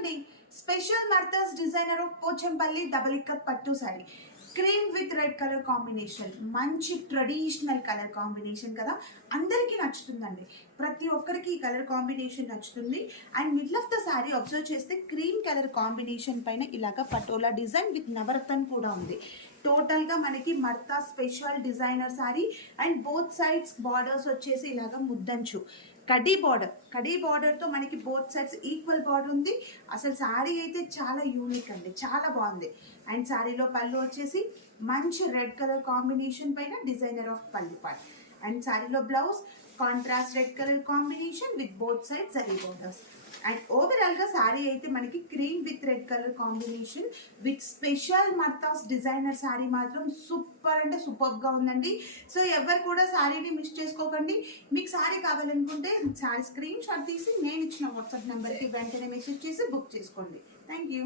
చూడండి స్పెషల్ మర్తస్ designer of Pochampally double ikat పట్టు sari cream with red colour combination, మంచి ట్రెడిషనల్ కలర్ కాంబినేషన్ కదా, అందరికీ నచ్చుతుందండి. ప్రతి ఒక్కరికి ఈ కలర్ కాంబినేషన్ నచ్చుతుంది. And middle of the sari observe చేస్తే క్రీమ్ కలర్ కాంబినేషన్ పైన ఇలాగ పటోలా డిజైన్ విత్ నవరత్న కూడా ఉంది. టోటల్గా మనకి మర్తా special designer sari and both sides borders వచ్చేసి ఇలాగ ముద్దంచు కడీ బార్డర్తో మనకి బోత్ సైడ్స్ ఈక్వల్ బార్డర్ ఉంది. అసలు శారీ అయితే చాలా యూనిక్ అండి, చాలా బాగుంది. అండ్ శారీలో పళ్ళు వచ్చేసి మంచి రెడ్ కలర్ కాంబినేషన్ పైన డిజైనర్ ఆఫ్ పళ్ళు పార్ట్. అండ్ శారీలో blouse contrast red colour combination with both side zari borders. And ఓవరాల్గా శారీ అయితే మనకి cream with red colour combination with special మర్తాస్ డిజైనర్ శారీ మాత్రం సూపర్ అంటే సూపర్గా ఉందండి. సో ఎవరు కూడా శారీని మిస్ చేసుకోకండి. మీకు శారీ కావాలనుకుంటే శారీ స్క్రీన్ షాట్ తీసి నేను ఇచ్చిన వాట్సాప్ నెంబర్కి వెంటనే మెసేజ్ చేసి బుక్ చేసుకోండి. Thank you.